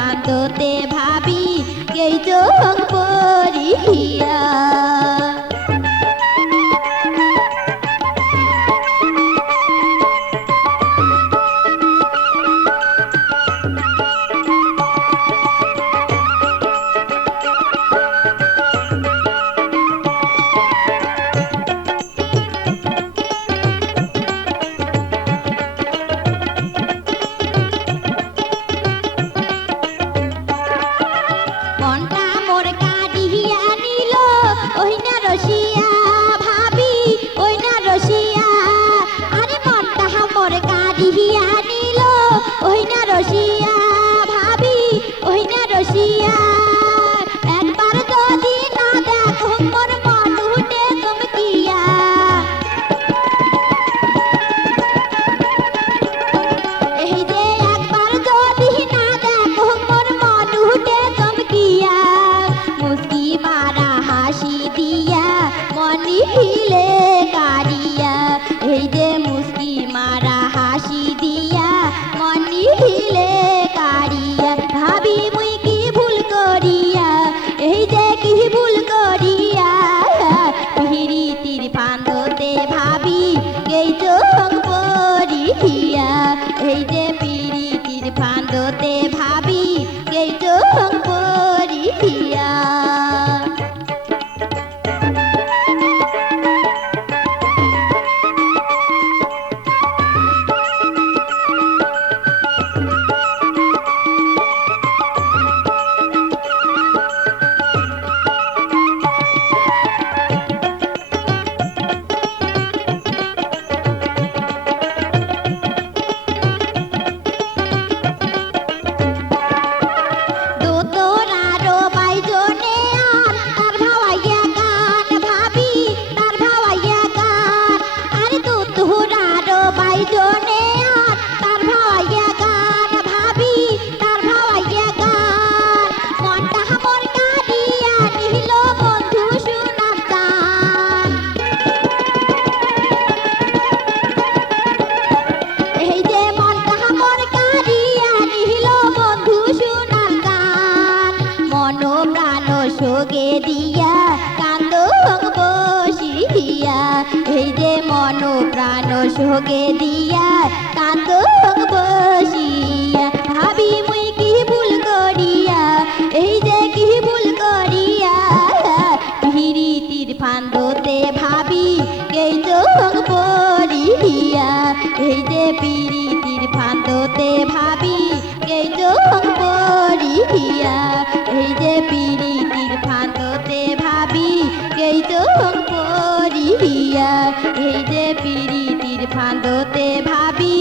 ফান্দতে ভাবি এই চোখ পড়িয়া। মনটা মোর কাঁদিয়া নিল ওই না রসিয়া ভাবি ওই না রসিয়া। আরে মনটা মোর কাঁদিয়া নিল ওই না রসিয়া ভাবি ওই না রসিয়া। একবার যদি না দেখো মোর মন উঠে চমকিয়া। এই যে একবার যদি না দেখো মোর মন উঠে চমকিয়া। মুস্কি মারা হাসি দিয়া মনি হিলে কারিয়া। এই যে মুস্কি মারা হাসি দিয়া মনি হিলে কারিয়া। ভাবি মুই কি ভুল করিয়া এই যে কি ভুল করিয়া। পিরিতির ফান্দতে ভাবি এই চোখ পড়িয়া। এই যে পিরিতির ফান্দতে ভাবি এই চোখ পড়িয়া। দোতরারো বাইজনে আর তার ভাওয়াইয়া গান ভাবি তার ভাওয়াইয়া গান। আরে দোতরারো বাইজনে আর তার ভাওয়াইয়া গান ভাবি তার ভাওয়াইয়া গান। মনটা মোর কাঁদিয়া নিল বন্ধু শুনার গান। এই যে মনটা মোর কাঁদিয়া নিল বন্ধু শুনার গান। মন প্রাণ সোগে দিয়া কান্দ বসিয়া। এই যে মন প্রাণ সোগে দিয়া কান্দ বসিয়া। ভাবি মুই কি ভুল করিয়া এই যে কি ভুল করিয়া। পিরিতির ফান্দতে ভাবি এই চোখ পড়িয়া। এই যে পিরিতির ফান্দতে ভাবি এই চোখ পড়িয়া। এই যে পিরিতির ফান্দতে ভাবি এই চোখ পড়িয়া। এই যে পিরিতির ফান্দতে ভাবি